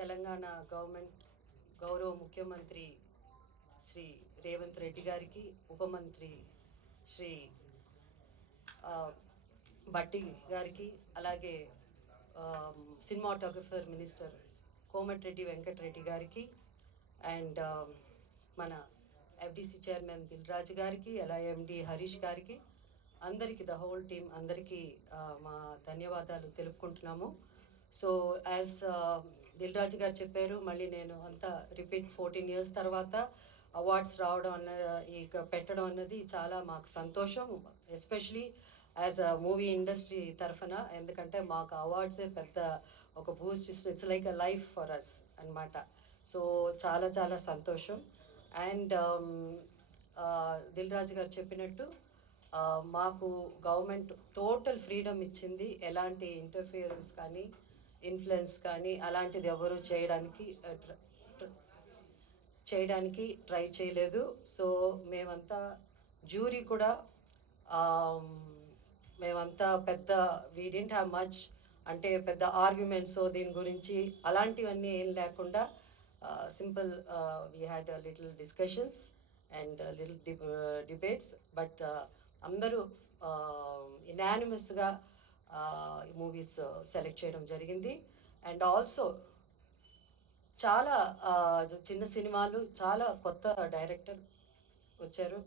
Telangana government గౌరవ ముఖ్యమంత్రి శ్రీ రేవంత్ రెడ్డి గారికి, ఉప మంత్రి శ్రీ బట్టి గారికి, అలాగే సినిమాటోగ్రఫర్ మినిస్టర్ కోమటిరెడ్డి వెంకటరెడ్డి గారికి, అండ్ మన ఎఫ్డిసి చైర్మన్ దిల్ రాజు గారికి, LIMD హరీష్ గారికి, అందరికీ ద హోల్ టీమ్ అందరికీ మా ధన్యవాదాలు తెలుపుకుంటున్నాము. సో యాజ్ దిల్ రాజు గారు చెప్పారు, మళ్ళీ నేను అంతా రిపీట్ 14 years తర్వాత అవార్డ్స్ రావడం పెట్టడం అన్నది చాలా మాకు సంతోషం, especially as a movie industry తరఫున. ఎందుకంటే మాకు అవార్డ్సే పెద్ద ఒక boost, it's like a life for us అనమాట. సో చాలా చాలా సంతోషం. అండ్ దిల్ రాజు గారు చెప్పినట్టు మాకు గవర్నమెంట్ టోటల్ ఫ్రీడమ్ ఇచ్చింది, ఎలాంటి ఇంటర్ఫియరెన్స్ కానీ ఇన్ఫ్లుయెన్స్ కానీ అలాంటిది ఎవరు చేయడానికి ట్రై చేయలేదు. సో మేమంతా జ్యూరీ కూడా మేమంతా పెద్ద వీ డింట్ హ్యావ్ మచ్, అంటే పెద్ద ఆర్గ్యుమెంట్స్ దీని గురించి అలాంటివన్నీ ఏం లేకుండా simple we had little discussions and little debates, but అందరూ యునానిమస్గా మూవీస్ సెలెక్ట్ చేయడం జరిగింది. అండ్ ఆల్సో చాలా చిన్న సినిమాలు, చాలా కొత్త డైరెక్టర్ వచ్చారు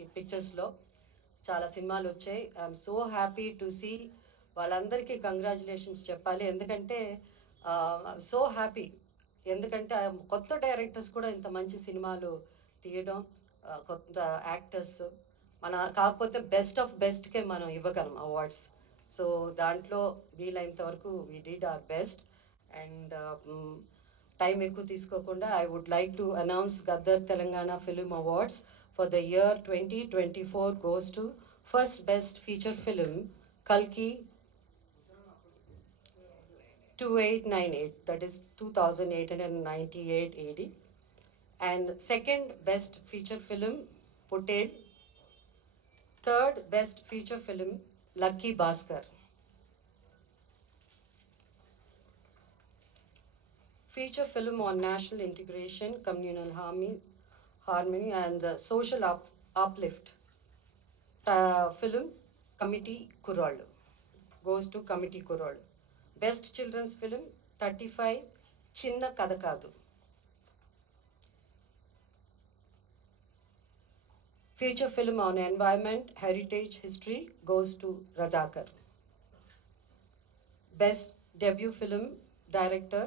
ఈ పిక్చర్స్లో. చాలా సినిమాలు వచ్చాయి. I'm so happy to see. వాళ్ళందరికీ కంగ్రాచులేషన్స్ చెప్పాలి, ఎందుకంటే సో హ్యాపీ. ఎందుకంటే కొత్త డైరెక్టర్స్ కూడా ఇంత మంచి సినిమాలు తీయడం, కొత్త యాక్టర్స్ కాకపోతే బెస్ట్ ఆఫ్ బెస్ట్కే మనం ఇవ్వగలం అవార్డ్స్. సో దాంట్లో వీలైనంత వరకు we did our best. And time ఎక్కువ తీసుకోకుండా I would like to announce Gaddar Telangana film awards for the year 2024 goes to first best feature film Kalki 2898, that is 2898 AD, and second best feature film Putel, third best feature film Lucky Bhaskar. Feature film on national integration, communal harmony and social uplift. Film Committee Kurallu goes to Committee Kurallu. Best children's film 35 Chinna Kadakadu. Feature film on environment, heritage, history goes to Razakar. Best debut film director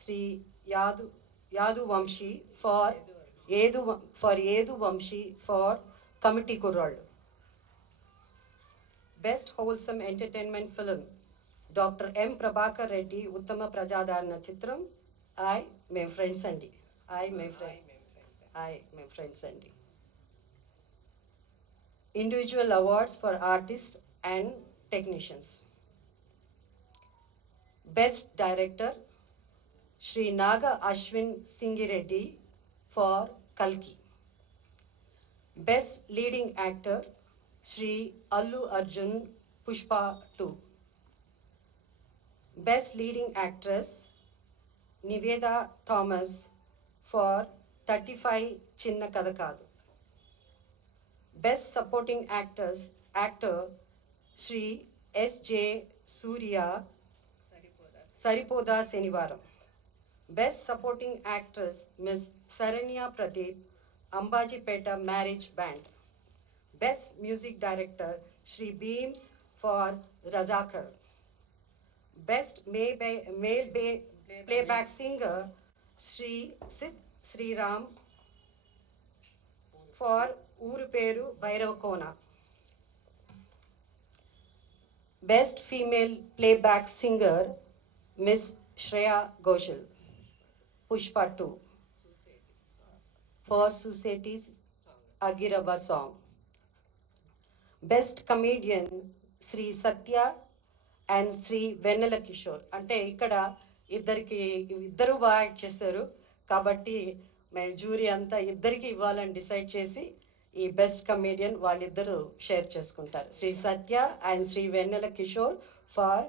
Sri Yadu Vamshi for Yedu Vamshi for Committee Kurallu. Best wholesome entertainment film Dr. M. Prabhakar Reddy Uttama Prajadarana Chitram I my friends andi. Individual awards for artists and technicians. Best director Shri Naga Ashwin Singireddy for Kalki. Best leading actor Shri Allu Arjun Pushpa 2. Best leading actress Niveda Thomas for 35 Chinna Kadakadu. Best supporting actor Shri S.J. Surya Saripoda Senivaram. Best supporting actress Ms. Saranya Pradeep Ambajipeta Marriage Band. Best music director Shri Beams for Razakar. Best male playback singer Shri Sid Sriram for Uru Peru Bairavakona. Best female playback singer Ms. Shreya Ghoshal, Pushpa 2 for Society's Agirava song. Best comedian Sri Satya and Sri Vennela Kishore. అంటే ఇక్కడ ఇద్దరు బాగా act చేశారు కాబట్టి మేము jury అంతా ఇద్దరికి ఇవ్వాలని డిసైడ్ చేసి ఈ బెస్ట్ కమేడియన్ వాళ్ళిద్దరూ షేర్ చేసుకుంటారు. Sri Satya and Sri Vennela Kishore for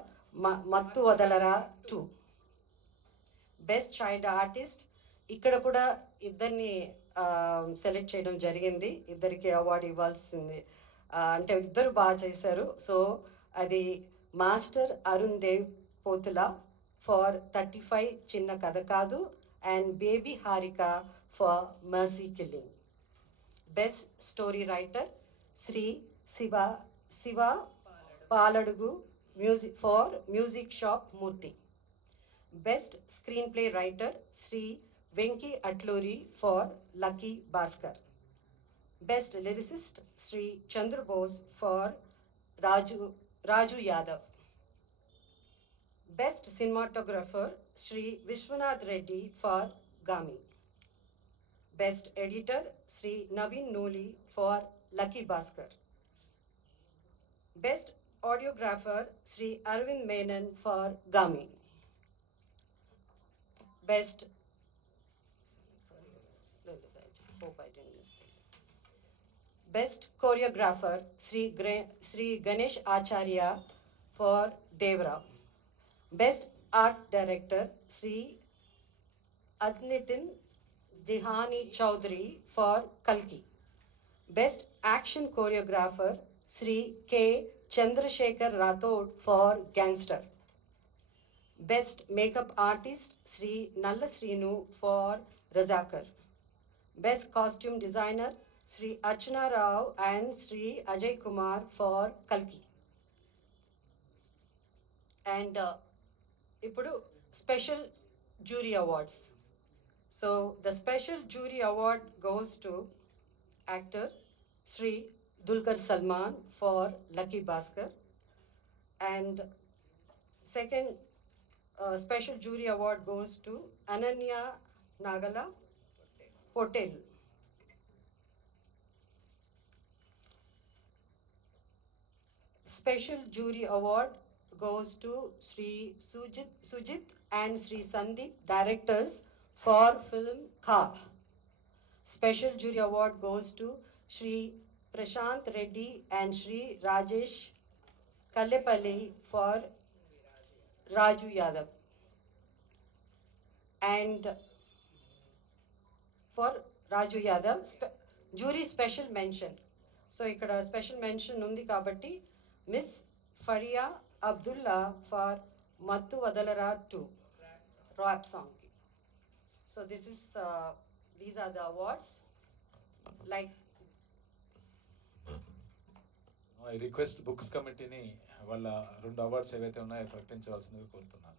Mathu Vadalara 2. Best child artist ఇక్కడ కూడా ఇద్దరిని సెలెక్ట్ చేయడం జరిగింది. ఇద్దరికి అవార్డు ఇవ్వాల్సింది. అంటే ఇద్దరు బాగా చేశారు. సో అది master Arun Dev Pothula for 35 Chinna Katha Kaadu and baby Harika for mercy killing. Best story writer Shri Siva Siva Paladugu music for music shop Murthy. Best Screenplay Writer Sri Venki Atluri for Lucky Bhaskar. Best Lyricist Sri Chandra Bose for Raju Yadav. Best Cinematographer Sri Vishwanath Reddy for Gami. Best Editor Sri Naveen Noli for Lucky Bhaskar. Best Audiographer Sri Arvind Menon for Gami. Best, hope I didn't miss it. Best Choreographer Sri Ganesh Acharya for Devra. Best Art Director Sri Adnitin Dihani Chaudhary for Kalki. Best Action Choreographer Sri K. Chandrasekhar Rathod for Gangster. Best Makeup Artist Sri Nalla Srinu for Razakar. Best Costume Designer Sri Archana Rao and Sri Ajay Kumar for Kalki. And Ipudu Special Jury Awards. So the Special Jury Award goes to actor Sri Dulquer Salman for Lucky Bhaskar. And second Special Jury Award goes to Ananya Nagala Potel. Special Jury Award goes to Sri Sujit and Sri Sandeep, directors for film Kha. Special Jury Award goes to Sri Prashant Reddy and Sri Rajesh Kallepalli for Raju Yadav. And for Raju Yadav, jury special mention. So ikkada special mention undi kabatti Miss Faria Abdullah for Mattu Vadalara 2 rap song. So this is these are the awards. Like I request books committee ni వాళ్ళ 2 awards ఏవైతే ఉన్నాయో ప్రకటించవలసిందిగా కోరుతున్నాను.